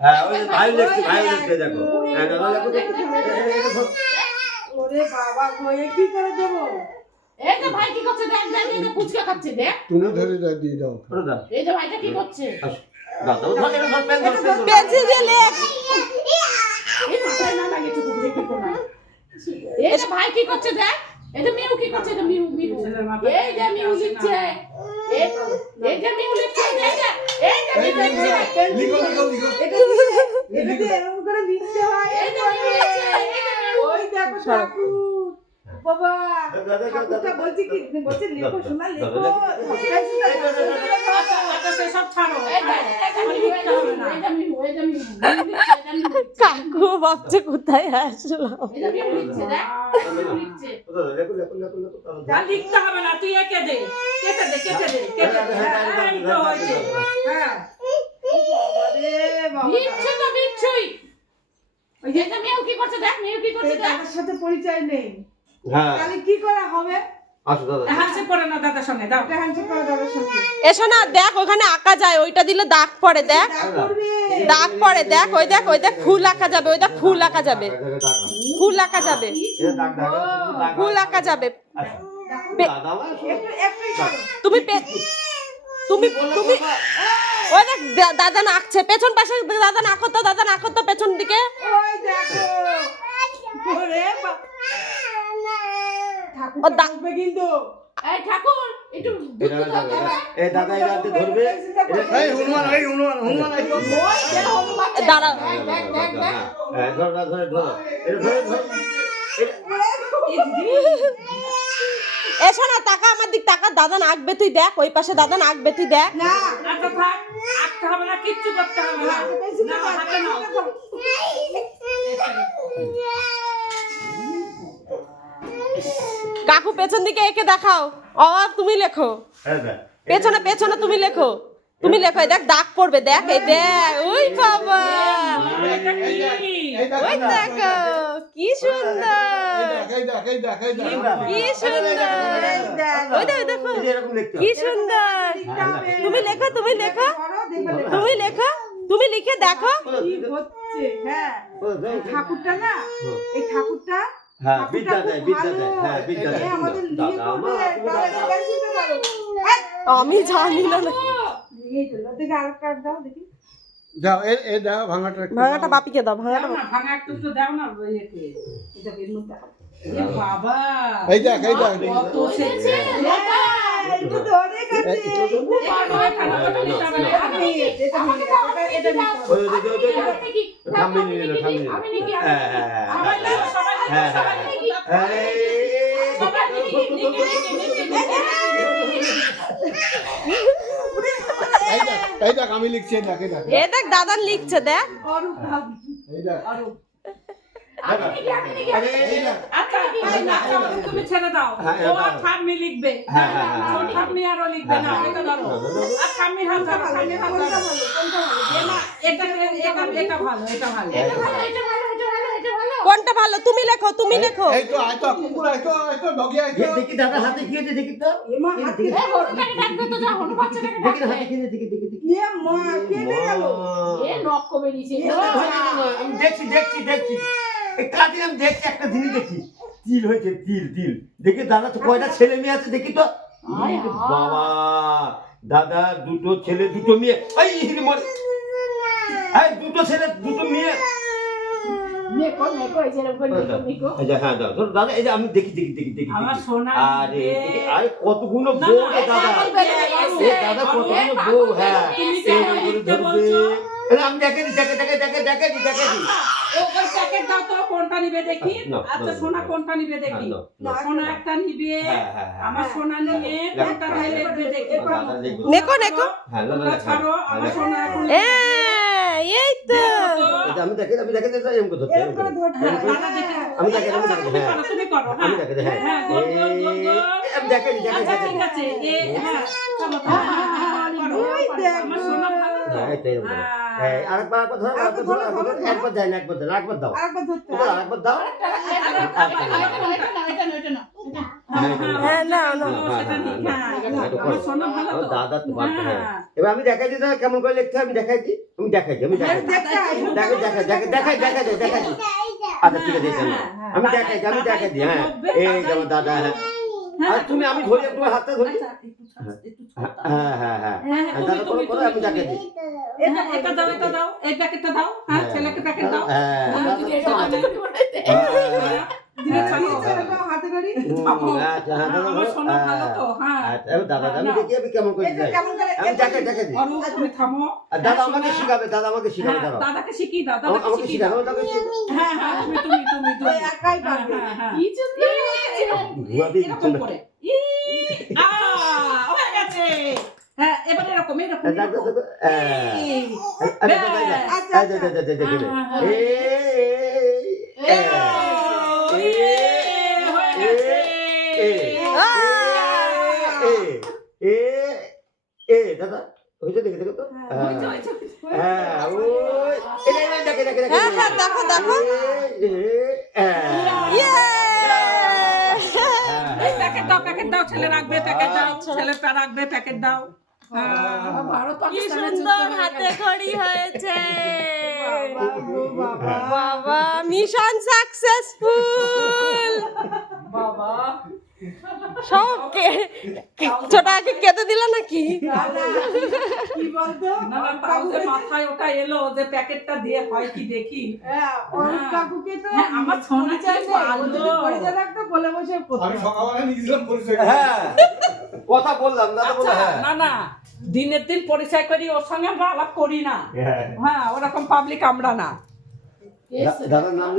হ্যাঁ ওই violet violet দেখো। হ্যাঁ দেখো দেখো এটা ধরো। ওরে বাবা কি করে দেবো? এই যে ভাই কি করছে দেখ দেখ এই পুচকা খাচ্ছে দেখ। তুমি ধরে দাও দিয়ে দাও। দাও। এই যে ভাইটা কি করছে? দাদা ও ধর পেন ধর পেন্সিল দিয়ে লেখ এই মাথায় না লাগে চুপ দেখি তো না। এই ভাই কি করছে দেখ। এই যে মিউ কি করছে? এটা মিউ মিউ। এই যে মিউ লিখছে এই এই যে মিউ লিখছে এই যে এই যে মিউ লিখছে লিখো লিখো লিখো। এটা দিয়ে এটা এরকম করে লিখতে হয় এই যে মিউ লিখছে ওই দেখো ঠাকুর। বাবা ঠাকুরটা বলছে কি বলছে লেখো শোনা লেখো আচ্ছা কাকু ভাবছে কোথায় আর লিখতে হবে না তুই একে দে কেটে দে কেটে দে কেটে দে হ্যাঁ, তো হয়েছে হ্যাঁ বিচ্ছু তো বিচ্ছুই ওই যে এটা মিউ কি করছে দেখ মিউ কি করছে দেখ সাথে পরিচয় নেই হ্যাঁ। তাহলে কি করা হবে? দাদা। হাসি পড়ে না দাদার সঙ্গে দাও। একটা হ্যান্ডশেক করে দাদার সঙ্গে। এসো না দেখ ওখানে আঁকা যায় ওইটা দিলে দাগ পড়ে দেখ। দাগ পড়ে দেখ ওই দেখ ওই দেখ ফুল আঁকা যাবে ওই দেখ ফুল আঁকা যাবে। ফুল আঁকা যাবে। ফুল আঁকা যাবে। তুমি পে- তুমি তুমি ওই দেখ দাদা নাচছে। পেছন পাশে দাদা নাকো তো দাদা নাকো তো পেছন দিকে। ওই দেখো। কিন্তু। এই ঠাকুর একটু এটা দাদা এই হাতে ধরবে। এই হনুমান এই হনুমান হনুমান ওই যে হনুমান দেখ, দাঁড়াও। দেখ। দেখ দেখ দেখ হ্যাঁ ধরো। ধরো ধরো ধরো এটা ধরো ধরো। এসো না টাকা আমার দিক টাকা দাদা নাকবে তুই দেখ ওই পাশে দাদা নাকবে তুই দেখ। না আচ্ছা আঁকতে হবে না কিচ্ছু করতে হবে না। না কাকু পেছন দিকে একে দেখাও। অভাব তুমি লেখো। হ্যাঁ পেছনে পেছনে তুমি লেখো। তুমি লেখো দেখ দাগ পড়বে দেখ এই দেখ ওই বাবা। ওই দেখো কি সুন্দর। কি সুন্দর ওই দেখো। কি সুন্দর। তুমি লেখো তুমি লেখো। তুমি লেখো তুমি লিখে দেখো। কি হচ্ছে হ্যাঁ। ঠাকুরটা না এই ঠাকুরটা হ্যাঁ বিদ্যা দেয় বিদ্যা। দেয়। হ্যাঁ বিদ্যা এ দেয়। দাদা আমি জানি না। দাও এ এই দাও ভাঙাটা ভাঙাটা বাপিকে দাও ভাঙাটা ভাঙা একটু দাও না ইয়েতে এটা বের মধ্যে। এ এই দেখ এই এই। আমি হ্যাঁ, হ্যাঁ, হ্যাঁ, হ্যাঁ, হ্যাঁ, হ্যাঁ। হ্যাঁ, দেখ লিখছি দেখ এই দেখ দাদা লিখছে দেখ এই দেখ আমি নাকি আমি নাকি আরে, এই না। আচ্ছা তুমি ছেড়ে দাও হ্যাঁ, ও হ্যাঁ, আর ঠাম্মি লিখবে হ্যাঁ, হ্যাঁ, হ্যাঁ, ও ঠাম্মি আরও লিখবে না হ্যাঁ, এটা ধরো হ্যাঁ, হ্যাঁ, হ্যাঁ। আর ঠাম্মি হাত ধরো ঠাম্মি হাত কোনটা ধরো ভালো, কোনটা ভালো? এ না, এটা এটা এটা ভালো এটা ভালো এটা ভালো এটা ভালো এটা ভালো এটা ভালো কোনটা ভালো তুমি লেখো তুমি লেখো এই তো আয় তো কুকুর আয় তো আয় তো ডগি আয় তো দেখি, দেখি দাদা হাতে কি হয়েছে দেখি তো এমা হাতে এ হনুমানকে ডাকবে তো যা হনু বাচ্চাটাকে দেখি হাতে দেখি দেখি দেখি এ মা গেল এ কমে আমি দেখছি দেখছি দেখছি আমি দেখছি একটা জিনিস দেখছি তিল হয়েছে তিল তিল দেখি দাদা তো কয়টা ছেলে মেয়ে আছে দেখি তো হায়। বাবা দাদা দুটো ছেলে দুটো মেয়ে এই মরে এই দুটো ছেলে দুটো মেয়ে হ্যাঁ আমি দেখি দেখি দেখি দেখি দেখি। আরে আরে কতগুলো বউ দাদা দাদা কতগুলো বউ হ্যাঁ আমি দেখে দেখে দেখে দেখে দেখে দেখে নি ও ওই প্যাকেট দাও তো কোনটা নিবে দেখি আচ্ছা সোনা কোনটা নিবে দেখি। সোনা একটা নিবে হ্যাঁ হ্যাঁ হ্যাঁ আমার সোনা নিয়ে কোনটা নিয়ে লিখবে দেখি নেকো নেকো হ্যাঁ না না তোমরা না, ছাড়ো হ্যাঁ, আমার হ্যাঁ। সোনা এখন এই তো দেখো আমি দেখে আমি দেখে এরকম করতে হ্যাঁ, হয়। আমি দেখে আমি আচ্ছা, দেখে হ্যাঁ তুমি করো, আমি হ্যাঁ। দেখে হ্যাঁ হ্যাঁ, আমি দেখে দেখে আচ্ছা, দেখে ঠিক আছে। এ, হ্যাঁ, হ্যাঁ, হ্যাঁ, হ্যাঁ। আমার সোনা ভালো হ্যাঁ হ্যাঁ। এই আরেকবার আরেকবার ধরো একবার দেয় না একবার দেয় একবার দাও তোমরা দাও। হ্যাঁ, হ্যাঁ হ্যাঁ। হ্যাঁ? দাদা তো বাড়তে হয় হ্যাঁ। এবার আমি দেখাই দিই কেমন করে লিখতে আমি দেখাই দিই। আমি দেখাই দিই আমি দেখাই দিই। দেখো দেখাই। দেখাই দেখাই দেখাই দেখাই আচ্ছা ঠিক আছে এই আমি দেখাই আমি দেখাই দিই হ্যাঁ। এই যে আমার দাদা হ্যাঁ। আর তুমি আমি ধরি তোমার হাতটা ধরি। আচ্ছা, একটু। হ্যাঁ হ্যাঁ হ্যাঁ হ্যাঁ, হ্যাঁ, তুমি, তুমি, আমি তুমি, দিই হ্যাঁ, এটা দাও, এটা দাও, এই প্যাকেটটা দাও, হ্যাঁ, ছেলেকে প্যাকেট দাও। হ্যাঁ হ্যাঁ, এটা হয়। হ্যাঁ, হ্যাঁ। হ্যাঁ। হ্যাঁ হ্যাঁ। এটা হ্যাঁ, হ্যাঁ, দাদাকে শিখিয়ে দাও, দাদাকে শিখিয়ে দাও। হ্যাঁ, হ্যাঁ, তুমি, তুমি, তুমি। একাই হ্যাঁ, পারবে হ্যাঁ, হ্যাঁ। কি জন্য এরকম করে। ই, আ, হয়ে গেছে। হ্যাঁ, এবার এরকম, এরকম, দাদা, এরকম। দাদা, হ্যাঁ। এই, আরে দাদা, দাদা, আচ্ছা, আরে দাদা, দাদা, দাদা, দাদা। হ্যাঁ, হ্যাঁ, এ, দাদা, হয়েছে দেখে দেখো তো? হ্যাঁ। হ্যাঁ, দেখে, দেখে, দেখে, হ্যাঁ, হ্যাঁ, দেখো, দেখো। হ্যাঁ, প্যাকেট দাও প্যাকেট দাও ছেলে রাখবে প্যাকেট দাও ছেলেটা রাখবে প্যাকেট দাও। ভারত পাকিস্তানের সুন্দর হাতে। ঘড়ি হয়েছে। বাবা বাবা। মিশন সাকসেসফুল বাবা। সব কে ছোট আগে কেটে দিল নাকি? কি বলতো? না না মাথায় ওটা এলো যে প্যাকেটটা দিয়ে হয় কি দেখি। হ্যাঁ, অরূপ কাকুকে তো হ্যাঁ, আমার সোনা পরিচয় রাখতো বলে বসে আমি সকালবেলা পরিচয় হ্যাঁ। কথা বললাম আচ্ছা হ্যাঁ। না না দিনের দিন পরিচয় করি ওর সঙ্গে আমরা আলাপ করি না। হ্যাঁ। হ্যাঁ ওরকম পাবলিক আমরা না। দাদার নাম